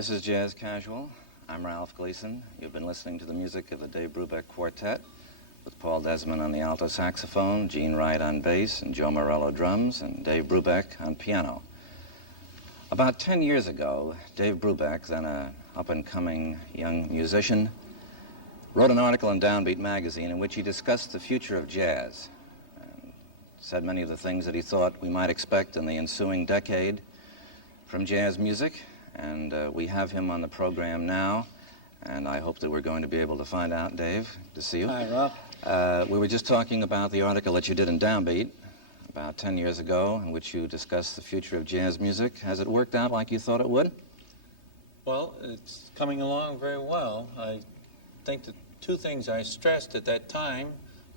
This is Jazz Casual. I'm Ralph Gleason. You've been listening to the music of the Dave Brubeck Quartet with Paul Desmond on the alto saxophone, Eugene Wright on bass, and Joe Morello drums, and Dave Brubeck on piano. About 10 years ago, Dave Brubeck, then an up-and-coming young musician, wrote an article in Downbeat magazine in which he discussed the future of jazz and said many of the things that he thought we might expect in the ensuing decade from jazz music. And we have him on the program now, and I hope that we're going to be able to find out. Dave, good to see you. Hi, Ralph. We were just talking about the article that you did in Downbeat about 10 years ago, in which you discussed the future of jazz music. Has it worked out like you thought it would? Well, it's coming along very well. I think the two things I stressed at that time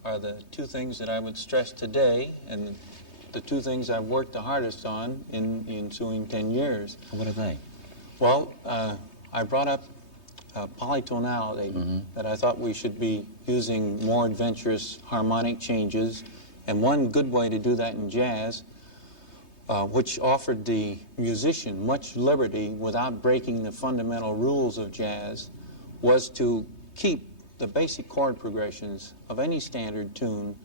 are the two things that I would stress today, and the two things I've worked the hardest on in the ensuing 10 years. What are they? Well, I brought up polytonality, that I thought we should be using more adventurous harmonic changes, and one good way to do that in jazz, which offered the musician much liberty without breaking the fundamental rules of jazz, was to keep the basic chord progressions of any standard tune.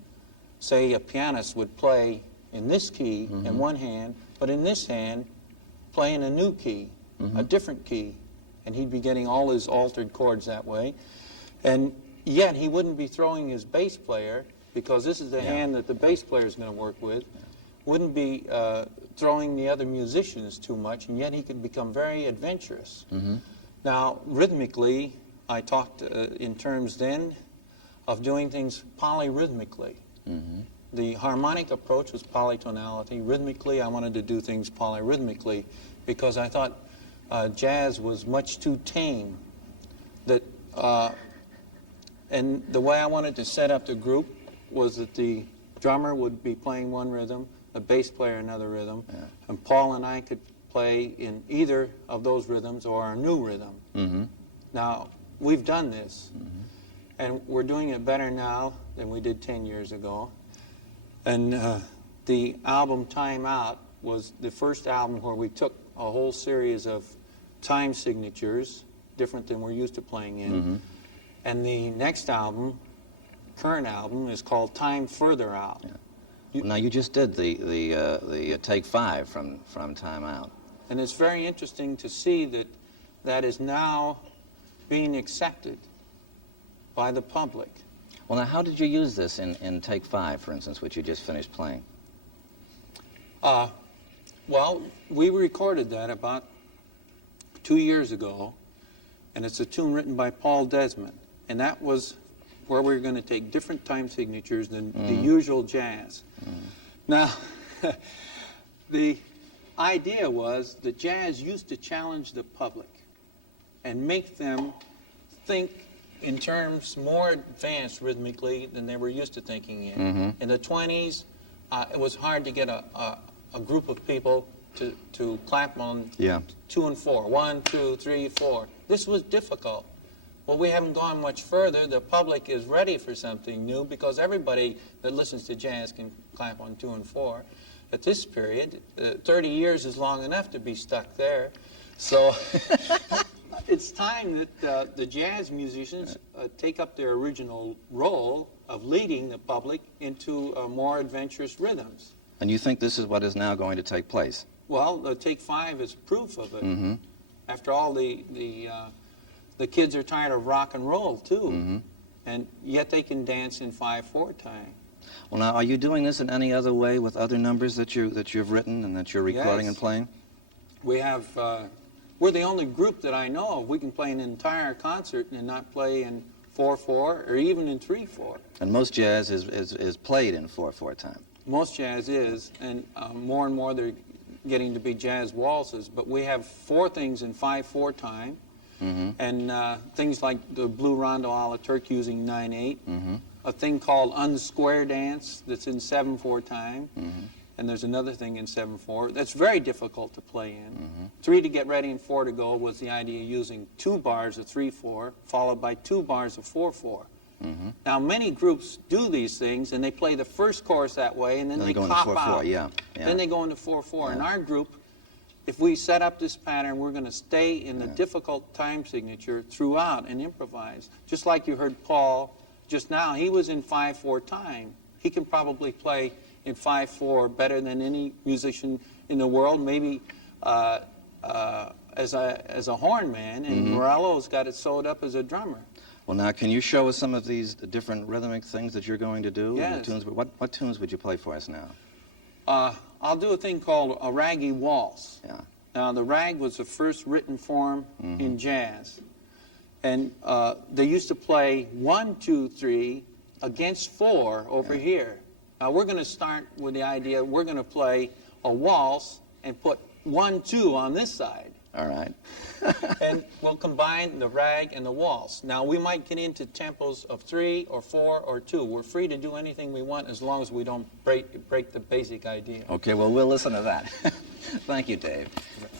Say a pianist would play in this key in one hand, but in this hand play in a new key, a different key, and he'd be getting all his altered chords that way. And yet he wouldn't be throwing his bass player, because this is the hand that the bass player is going to work with, wouldn't be throwing the other musicians too much, and yet he could become very adventurous. Now, rhythmically, I talked in terms then of doing things polyrhythmically. The harmonic approach was polytonality. Rhythmically, I wanted to do things polyrhythmically, because I thought jazz was much too tame. And the way I wanted to set up the group was that the drummer would be playing one rhythm, the bass player another rhythm, and Paul and I could play in either of those rhythms or a new rhythm. Now, we've done this, and we're doing it better now than we did 10 years ago. And the album Time Out was the first album where we took a whole series of time signatures, different than we're used to playing in. And the next album, current album, is called Time Further Out. Now, you just did the Take 5 from Time Out. And it's very interesting to see that that is now being accepted by the public. Well, now, how did you use this in Take 5, for instance, which you just finished playing? Well, we recorded that about 2 years ago, and it's a tune written by Paul Desmond, and that was where we were going to take different time signatures than the usual jazz. Now, the idea was that jazz used to challenge the public and make them think in terms more advanced rhythmically than they were used to thinking in. In the 20s, it was hard to get a group of people to clap on 2 and 4, 1, 2, 3, 4. This was difficult. Well, we haven't gone much further. The public is ready for something new, because everybody that listens to jazz can clap on 2 and 4. At this period, 30 years is long enough to be stuck there. So it's time that the jazz musicians take up their original role of leading the public into more adventurous rhythms. And you think this is what is now going to take place? Well, the Take 5 is proof of it. After all, the kids are tired of rock and roll, too. And yet they can dance in 5/4 time. Well, now, are you doing this in any other way with other numbers that you've written and that you're recording and playing? We have, we're the only group that I know of. We can play an entire concert and not play in 4/4 or even in 3/4. And most jazz is played in 4/4 time. Most jazz is, and more and more they're getting to be jazz waltzes. But we have 4 things in 5/4 time, and things like the blue Rondo A La Turk using 9/8, a thing called unsquare dance that's in 7/4 time, and there's another thing in 7/4 that's very difficult to play in. 3 to get ready and 4 to go was the idea, using 2 bars of 3/4 followed by 2 bars of 4/4. Now, many groups do these things, and they play the first chorus that way, and then they go cop into 4/4, out. Then they go into 4/4. In our group, if we set up this pattern, we're going to stay in the difficult time signature throughout and improvise. Just like you heard Paul just now, he was in 5/4 time. He can probably play in 5/4 better than any musician in the world, maybe as a horn man, and Morello's got it sewed up as a drummer. Well, now, can you show us some of these different rhythmic things that you're going to do? Yes. The tunes, what tunes would you play for us now? I'll do a thing called A Raggy Waltz. Yeah. Now, the rag was the first written form in jazz. And they used to play 1, 2, 3 against 4 over here. Now, we're going to start with the idea we're going to play a waltz and put 1, 2 on this side. All right. And we'll combine the rag and the waltz. Now, we might get into tempos of 3 or 4 or 2. We're free to do anything we want as long as we don't break the basic idea. Okay, well, we'll listen to that. Thank you, Dave.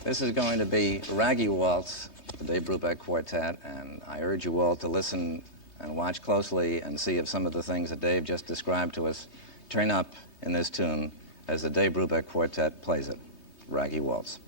This is going to be Raggy Waltz, the Dave Brubeck Quartet, and I urge you all to listen and watch closely and see if some of the things that Dave just described to us turn up in this tune as the Dave Brubeck Quartet plays it. Raggy Waltz.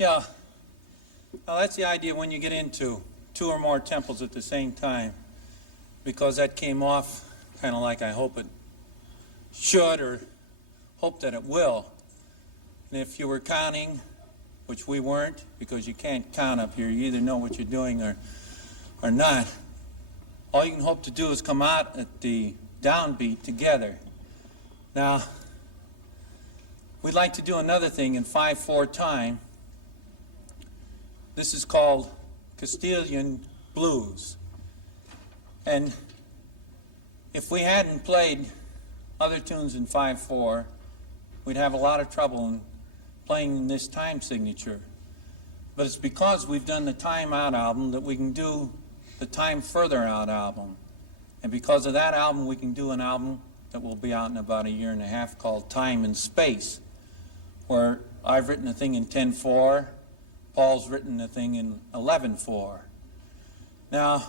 Yeah. Now that's the idea when you get into two or more tempos at the same time, because that came off kind of like I hope it should or hope that it will. And if you were counting, which we weren't, because you can't count up here, you either know what you're doing or not, all you can hope to do is come out at the downbeat together. Now, we'd like to do another thing in 5/4 time. This is called Castillian blues. And if we hadn't played other tunes in 5/4, we'd have a lot of trouble in playing in this time signature. But it's because we've done the Time Out album that we can do the Time Further Out album. And because of that album, we can do an album that will be out in about 1.5 years called Time and Space, where I've written a thing in 10/4, Paul's written a thing in 11/4. Now,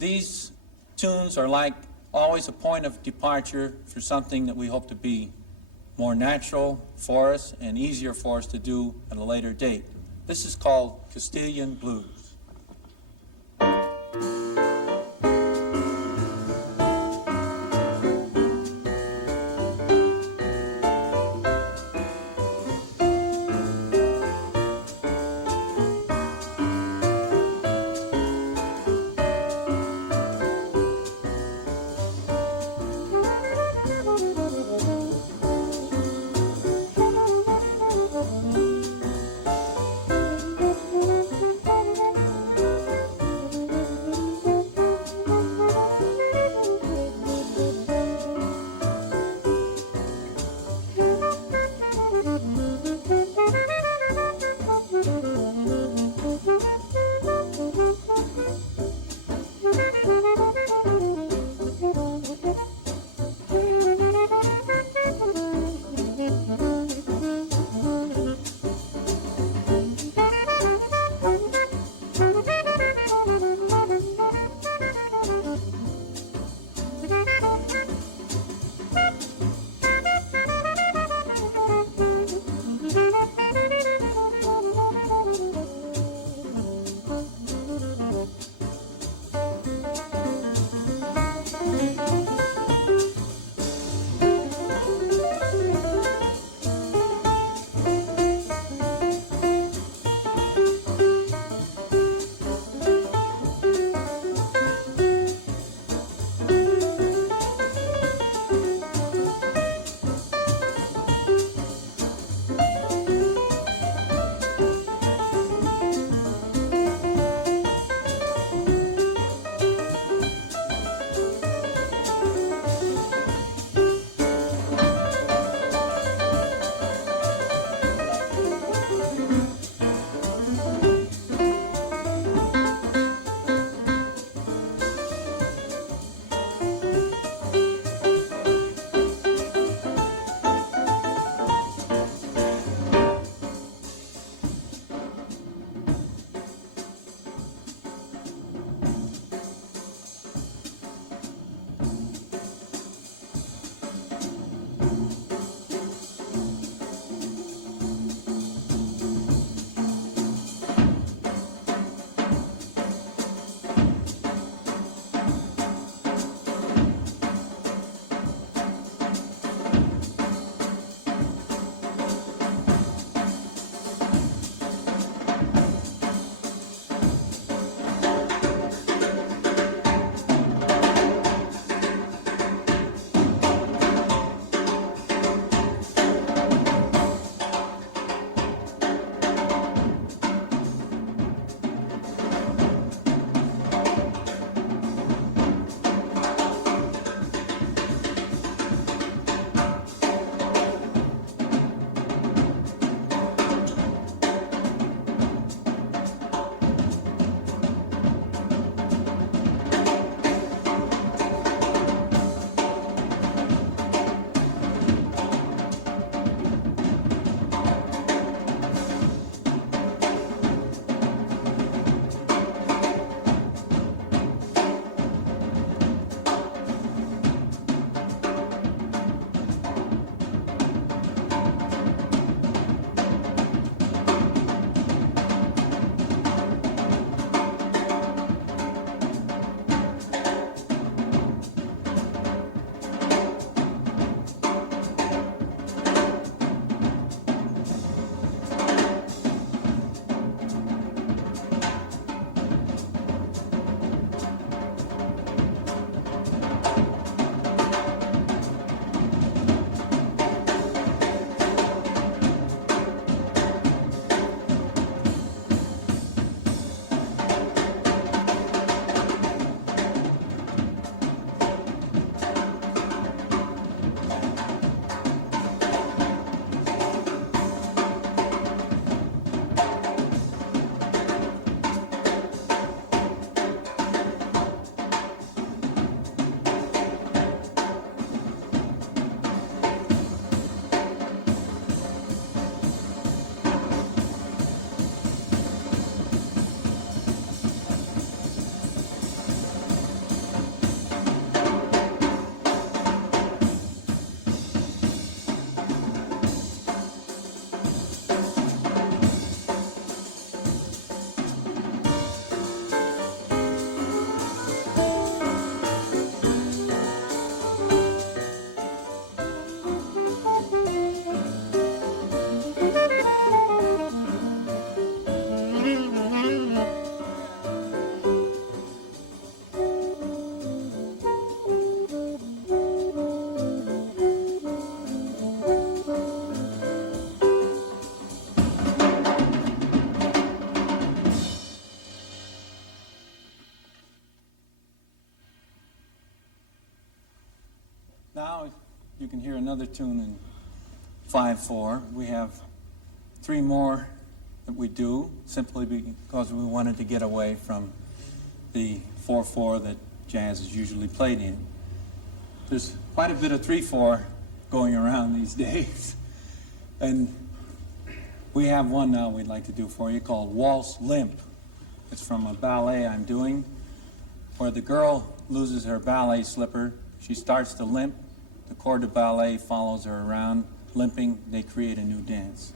these tunes are like always a point of departure for something that we hope to be more natural for us and easier for us to do at a later date. This is called Castillian Blues. you can hear another tune in 5/4. We have 3 more that we do simply because we wanted to get away from the 4/4 that jazz is usually played in. There's quite a bit of 3/4 going around these days. And we have one now we'd like to do for you called Waltz Limp. It's from a ballet I'm doing where the girl loses her ballet slipper. She starts to limp. The corps de ballet follows her around, limping. They create a new dance.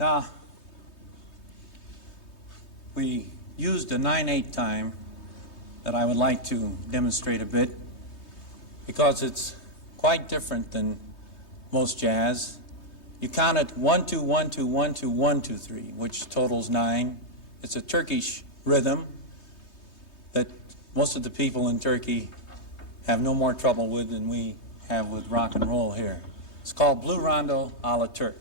Now, we used a 9/8 time that I would like to demonstrate a bit because it's quite different than most jazz. You count it 1 2 1 2 1 2 1 2 3, which totals 9. It's a Turkish rhythm that most of the people in Turkey have no more trouble with than we have with rock and roll here. It's called Blue Rondo A La Turk.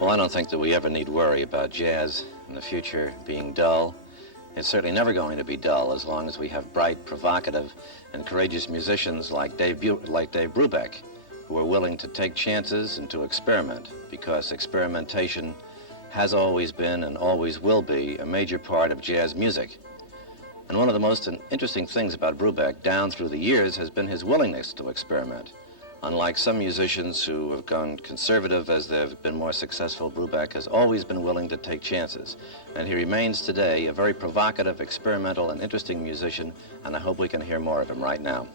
Well, I don't think that we ever need worry about jazz in the future being dull. It's certainly never going to be dull as long as we have bright, provocative, and courageous musicians like Dave Brubeck, who are willing to take chances and to experiment, because experimentation has always been and always will be a major part of jazz music. And one of the most interesting things about Brubeck down through the years has been his willingness to experiment. Unlike some musicians who have gone conservative as they've been more successful, Brubeck has always been willing to take chances. And he remains today a very provocative, experimental, and interesting musician, and I hope we can hear more of him right now.